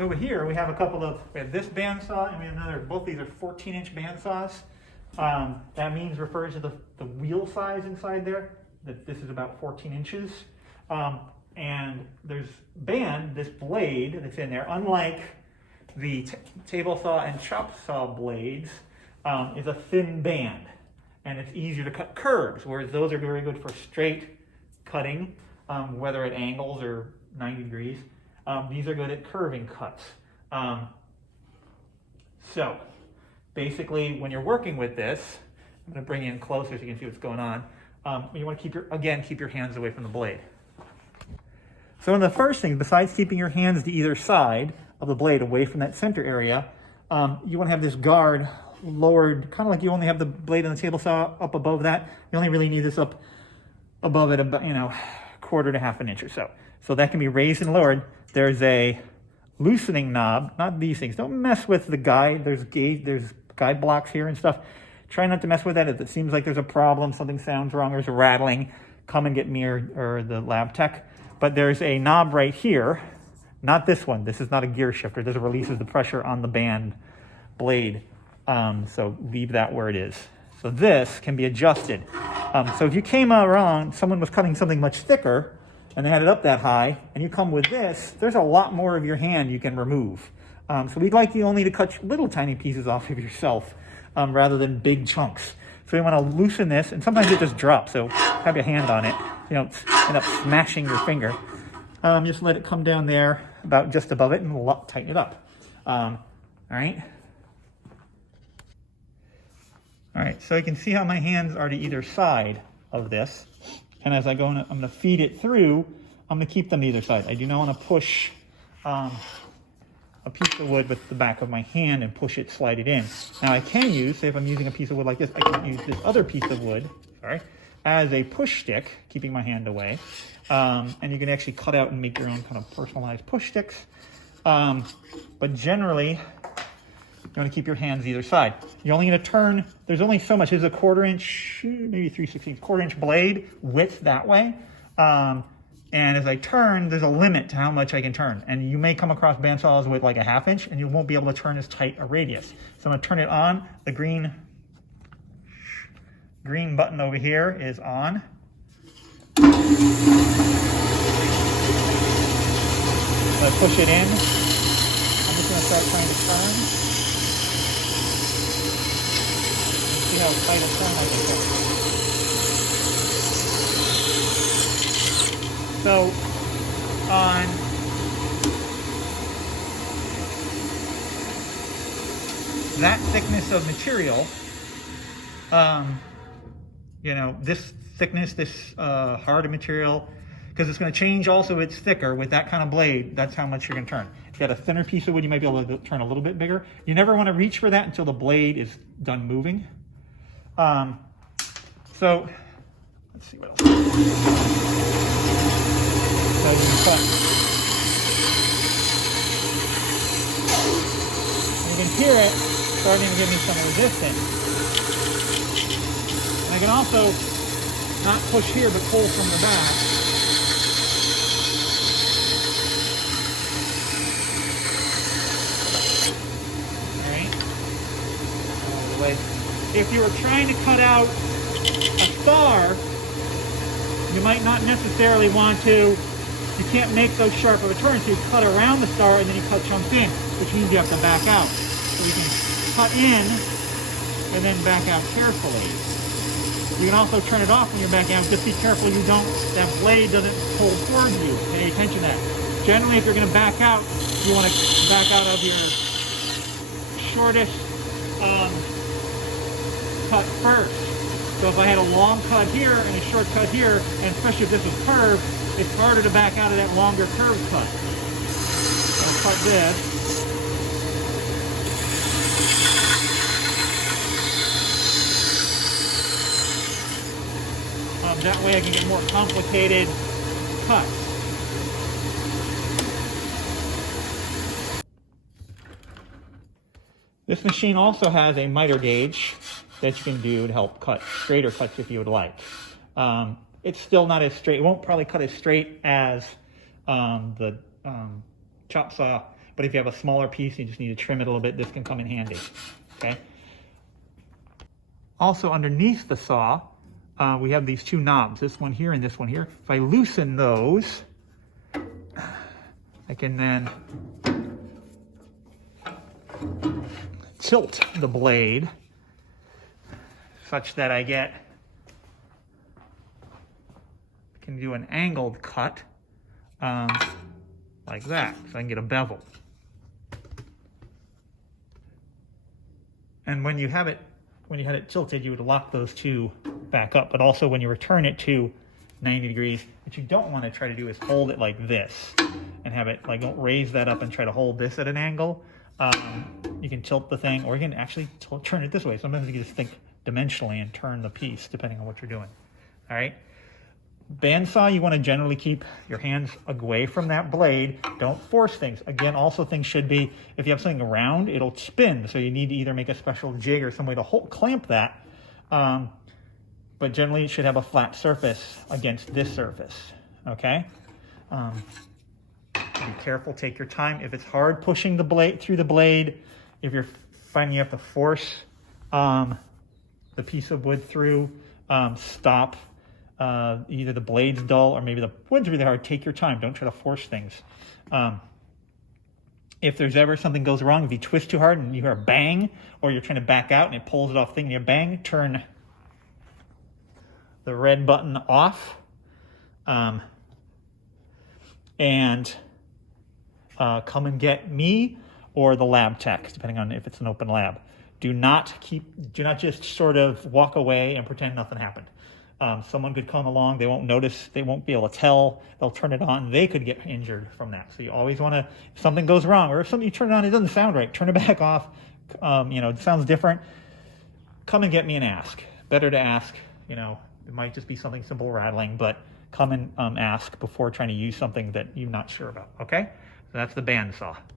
So over here we have a couple of, we have this bandsaw and we have another, both these are 14-inch bandsaws. That means refers to the wheel size inside there, that this is about 14 inches. And there's this blade that's in there, unlike the table saw and chop saw blades, is a thin band. And it's easier to cut curves, whereas those are very good for straight cutting, whether at angles or 90 degrees. These are good at curving cuts. So basically, when you're working with this, I'm going to bring you in closer so you can see what's going on. You want to keep your hands away from the blade. So one of the first things, besides keeping your hands to either side of the blade away from that center area, you want to have this guard lowered, kind of like you only have the blade on the table saw up above that. You only really need this up above it about, quarter to half an inch or so. So that can be raised and lowered. There's a loosening knob, not these things. Don't mess with the guide. There's guide blocks here and stuff. Try not to mess with that. If it seems like there's a problem, something sounds wrong, there's a rattling, come and get me or the lab tech. But there's a knob right here, not this one. This is not a gear shifter. This releases the pressure on the band blade. So leave that where it is. So this can be adjusted. So if you came around, someone was cutting something much thicker and they had it up that high, and you come with this, there's a lot more of your hand you can remove. So we'd like you only to cut little tiny pieces off of yourself rather than big chunks. So you want to loosen this, and sometimes it just drops, so have your hand on it. You don't end up smashing your finger. Just let it come down there, about just above it, and tighten it up. All right. All right, so you can see how my hands are to either side of this. And as I go, I'm going to feed it through. I'm going to keep them to either side. I do not want to push a piece of wood with the back of my hand and push it, slide it in. Now I can use, say if I'm using a piece of wood like this, I can use this other piece of wood, as a push stick, keeping my hand away. And you can actually cut out and make your own kind of personalized push sticks. But generally, you want to keep your hands either side. You're only going to turn, there's only so much. There's a 1/4 inch, maybe 3/16, 1/4 inch blade width that way. And as I turn, there's a limit to how much I can turn. And you may come across bandsaws with like a 1/2 inch and you won't be able to turn as tight a radius. So I'm going to turn it on. The green button over here is on. I push it in. I'm just going to start trying to turn. See how tight a turn I can get. So on that thickness of material, this thickness, this harder material, because it's going to change also, it's thicker with that kind of blade, that's how much you're going to turn. If you got a thinner piece of wood, you might be able to turn a little bit bigger. You never want to reach for that until the blade is done moving. So let's see what else. So you cut. And you can hear it starting to give me some resistance. And I can also not push here, but pull from the back. All right. If you were trying to cut out a star, you might not necessarily want to, you can't make those sharp of a turn, so you cut around the star and then you cut chunks in, which means you have to back out. So you can cut in and then back out carefully. You can also turn it off when you're backing out. Just be careful that blade doesn't pull towards you. Pay attention to that. Generally, if you're going to back out, you want to back out of your shortest cut first. So if I had a long cut here and a short cut here, and especially if this was curved, it's harder to back out of that longer curved cut. So I'll cut this. That way I can get more complicated cuts. This machine also has a miter gauge that you can do to help cut straighter cuts if you would like. It's still not as straight. It won't probably cut as straight as the chop saw, but if you have a smaller piece, you just need to trim it a little bit, this can come in handy, okay? Also underneath the saw, we have these two knobs, this one here and this one here. If I loosen those, I can then tilt the blade such that I can do an angled cut like that, so I can get a bevel. And when you had it tilted, you would lock those two back up. But also when you return it to 90 degrees, what you don't want to try to do is hold it like this and have it like, don't raise that up and try to hold this at an angle. You can tilt the thing, or you can actually turn it this way. Sometimes you can just think dimensionally and turn the piece depending on what you're doing. All right. Bandsaw, you want to generally keep your hands away from that blade. Don't force things. Again, also things should be, if you have something around, it'll spin. So you need to either make a special jig or some way to clamp that. But generally it should have a flat surface against this surface, okay? Be careful, take your time. If it's hard pushing the blade through the blade, if you're finding you have to force the piece of wood through, stop. Either the blade's dull or maybe the wood's really hard, take your time. Don't try to force things. If there's ever something goes wrong, if you twist too hard and you hear a bang, or you're trying to back out and it pulls it off thing, and you bang, turn the red button off, and come and get me or the lab tech, depending on if it's an open lab. Do not just sort of walk away and pretend nothing happened. Someone could come along, they won't notice, they won't be able to tell, they'll turn it on, they could get injured from that. So you always want to, if something goes wrong, or if something you turn it on, it doesn't sound right, turn it back off, it sounds different, come and get me and ask. Better to ask, it might just be something simple rattling, but come and ask before trying to use something that you're not sure about, okay? So that's the bandsaw.